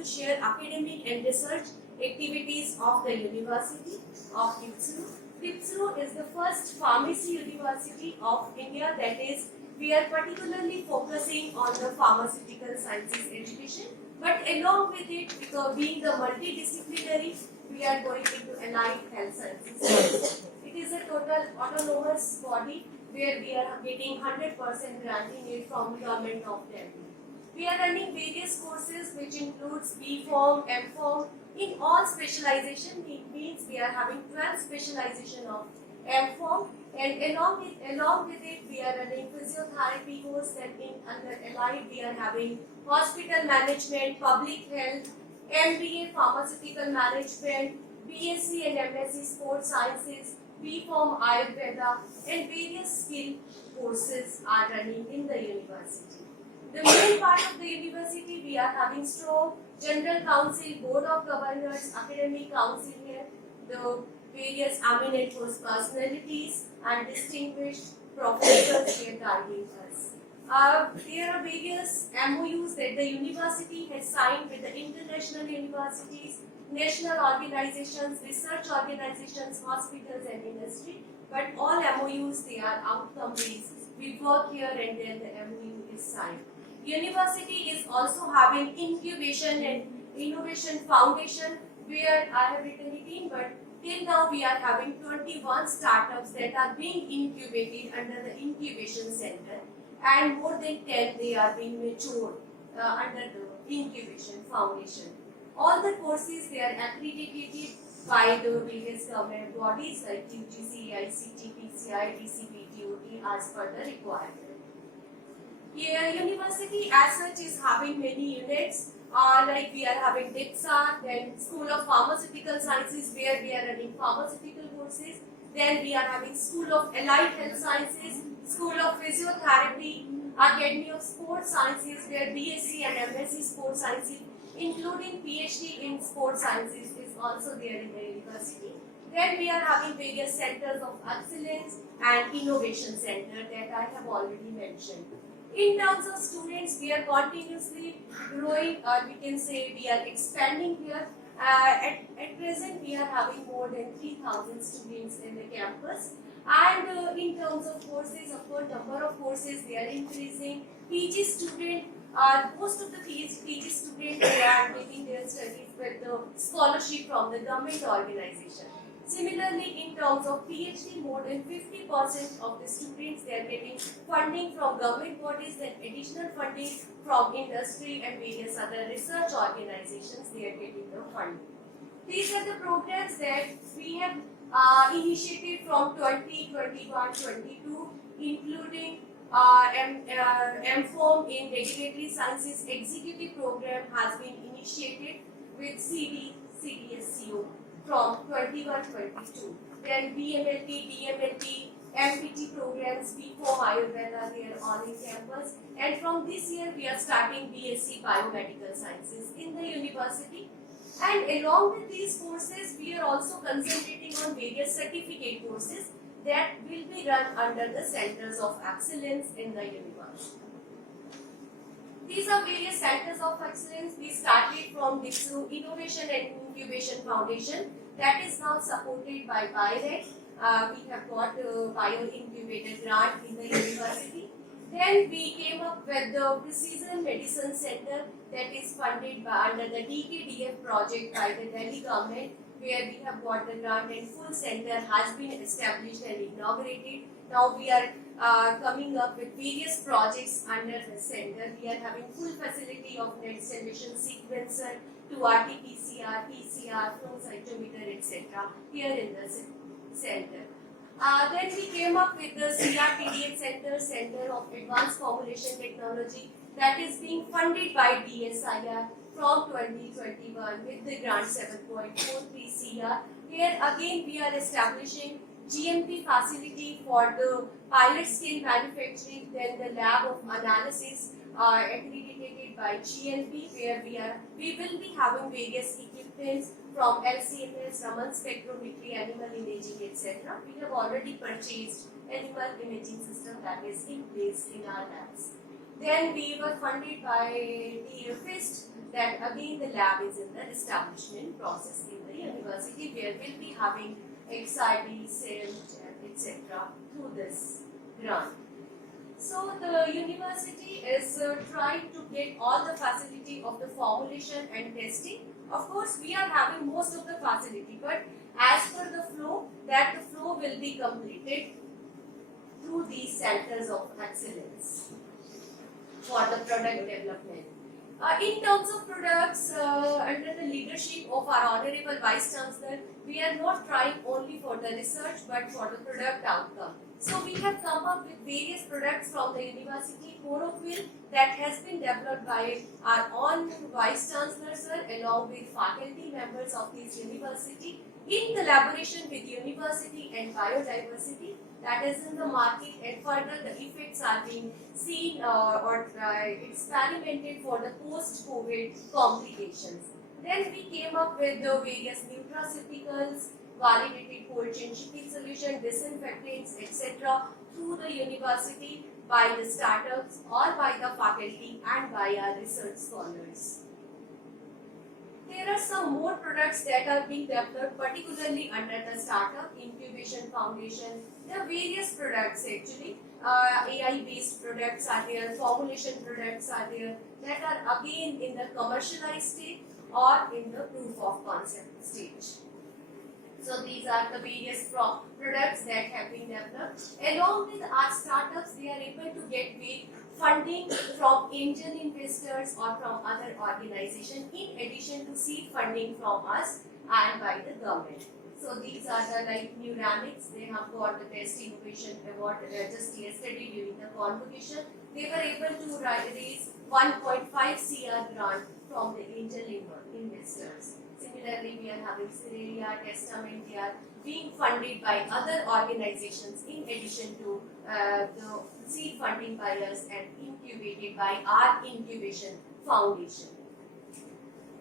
to share academic and research activities of the University of Dipsru. Dipsru is the first pharmacy university of India, that is, we are particularly focusing on the pharmaceutical sciences education, but along with it, because being the multidisciplinary, we are going into allied health sciences. It is a total autonomous body where we are getting 100% granting it from Government of Delhi. We are running various courses which includes B.Pharm, M.Pharm. In all specialization, it means we are having 12 specialization of M.Pharm, and along with it we are running physiotherapy course, and in under allied we are having hospital management, public health, MBA pharmaceutical management, BSc and MSc sports sciences, B.Pharm Ayurveda, and various skill courses are running in the university. The main part of the university, we are having strong General Council, Board of Governors, Academic Council here, the various eminent personalities and distinguished professors here guiding us. There are various MOUs that the university has signed with the international universities, national organizations, research organizations, hospitals and industry, but all MOUs, they are outcome based. We work here and then the MOU is signed. University is also having incubation and innovation foundation, where I have written it in, but till now we are having 21 startups that are being incubated under the incubation center, and more than 10 they are being matured under the incubation foundation. All the courses, they are accredited by the various government bodies like UGC, ICT, PCI, DCPTOT as per the requirement. Here, university as such is having many units, like we are having Dipsar, then School of Pharmaceutical Sciences where we are running pharmaceutical courses, then we are having School of Allied Health Sciences, School of Physiotherapy, Academy of Sports Sciences where BSc and MSc Sports Sciences, including PhD in Sports Sciences is also there in the university. Then we are having various centers of excellence and innovation center that I have already mentioned. In terms of students, we are continuously growing, or we can say we are expanding here. At present, we are having more than 3,000 students in the campus. And in terms of courses, of course, number of courses, they are increasing. PG student, most of the PG students, they are getting their studies with the scholarship from the government organization. Similarly, in terms of PhD, more than 50% of the students, they are getting funding from government bodies and additional funding from industry and various other research organizations, they are getting the funding. These are the programs that we have initiated from 2021-22, including M.Pharm in Regulatory Sciences Executive Program has been initiated with CDSCO from 21-22. Then BMLT, DMLT, MPT programs, B.Pharm Ayurveda, they are all in campus. And from this year, we are starting BSc Biomedical Sciences in the university. And along with these courses, we are also concentrating on various certificate courses that will be run under the centers of excellence in the university. These are various centers of excellence. We started from Dipsru Innovation and Incubation Foundation that is now supported by BIREC. We have got a Bio Incubator grant in the university. Then we came up with the Precision Medicine Center that is funded by under the DKDF project by the Delhi government, where we have got the grant and full center has been established and inaugurated. Now we are coming up with various projects under the center. We are having full facility of next generation sequencer to RT-PCR, PCR, flow cytometer, etc. here in the center. Then we came up with the CRTDH Center, Center of Advanced Formulation Technology, that is being funded by DSIR from 2021 with the grant 7.43 CR. Here again we are establishing GMP facility for the pilot scale manufacturing, then the lab of analysis accredited by GLP, where we will be having various equipments from LCMS, Raman spectrometry, animal imaging, etc. We have already purchased animal imaging system that is in place in our labs. Then we were funded by the FIST, that again the lab is in the establishment process in the university, where we'll be having XID, SILT, etc. through this grant. So the university is trying to get all the facility of the formulation and testing. Of course, we are having most of the facility, but as per the flow, that the flow will be completed through these centers of excellence for the product development. In terms of products, under the leadership of our Honorable Vice Chancellor, we are not trying only for the research but for the product outcome. So we have come up with various products from the university, Chloroquine, that has been developed by our own Vice Chancellor sir along with faculty members of this university in collaboration with university and biodiversity, that is in the market, and further the effects are being seen or experimented for the post-COVID complications. Then we came up with the various nutraceuticals, validated cold chain shipping solution, disinfectants, etc. through the university by the startups or by the faculty and by our research scholars. There are some more products that are being developed, particularly under the Startup Incubation Foundation. There are various products actually. AI-based products are there, formulation products are there, that are again in the commercialized state or in the proof of concept stage. So these are the various products that have been developed. Along with our startups, they are able to get funding from angel investors or from other organizations, in addition to seed funding from us and by the government. So these are the like Neuramics, they have got the Best Innovation Award just yesterday during the convocation. They were able to raise 1.5 CR grant from the angel investors. Similarly, we are having Cerelia, Testament, they are being funded by other organizations in addition to the seed funding by us and incubated by our incubation foundation.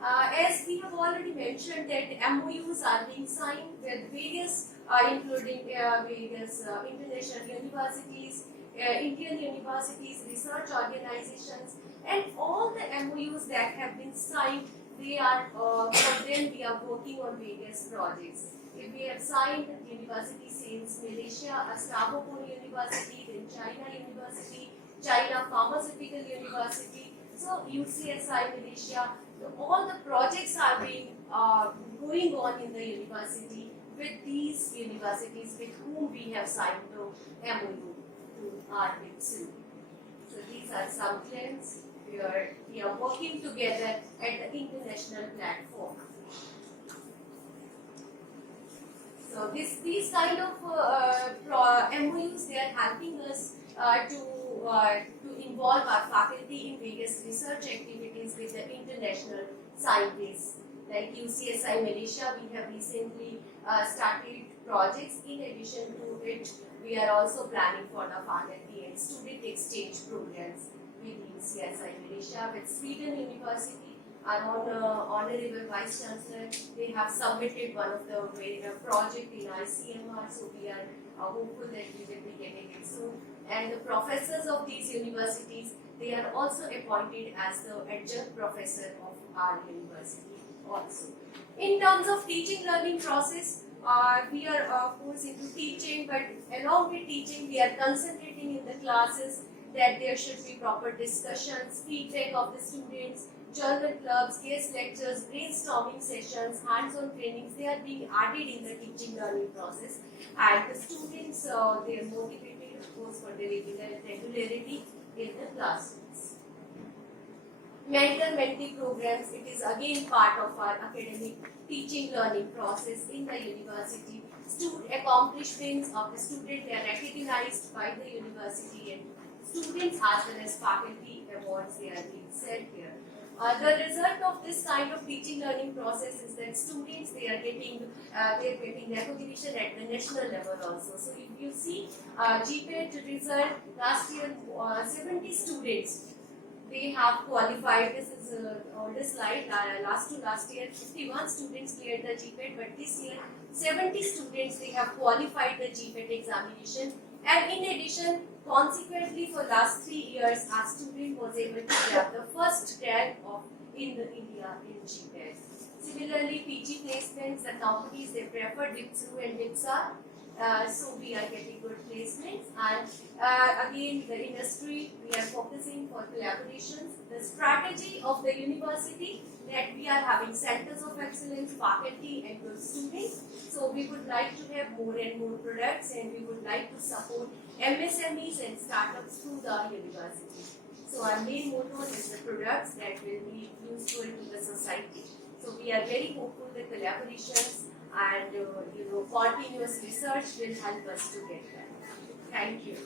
As we have already mentioned that MOUs are being signed with various, including various international universities, Indian universities, research organizations, and all the MOUs that have been signed, they are, for them we are working on various projects. If we have signed University Sales Malaysia, Astapopon University, then China University, China Pharmaceutical University, so UCSI Malaysia, all the projects are being going on in the university with these universities with whom we have signed the MOU to our Dipsar. So these are some claims. We are working together at the international platform. So these kind of MOUs, they are helping us to involve our faculty in various research activities with the international scientists. Like UCSI Malaysia, we have recently started projects. In addition to it, we are also planning for the faculty and student exchange programs with UCSI Malaysia, with Sweden University. Our Honorable Vice Chancellor, they have submitted one of the project in ICMR, so we are hopeful that we will be getting it soon. And the professors of these universities, they are also appointed as the adjunct professor of our university also. In terms of teaching learning process, we are of course into teaching, but along with teaching, we are concentrating in the classes that there should be proper discussions, feedback of the students, journal clubs, guest lectures, brainstorming sessions, hands-on trainings, they are being added in the teaching learning process. And the students, they are motivated of course for the regularity in the classrooms. Mentor-mentee programs, it is again part of our academic teaching learning process in the university. Accomplishments of the student, they are recognized by the university, and students as well as faculty awards, they are being set here. The result of this kind of teaching learning process is that students, they are getting recognition at the national level also. So if you see GPAT result last year, 70 students they have qualified. This is on this slide. Last year 51 students cleared the GPAT, but this year 70 students they have qualified the GPAT examination. And in addition, Consequently, for last 3 years, our student was able to grab the first rank in India in GPAT. Similarly, PG placements, the companies they prefer Dipsar and Dipsar. So we are getting good placements, and again the industry we are focusing for collaborations. The strategy of the university that we are having centers of excellence, faculty and good students. So we would like to have more and more products, and we would like to support MSMEs and startups through the university. So our main motto is the products that will be useful to the society. So we are very hopeful that collaborations and continuous research will help us to get that. Thank you.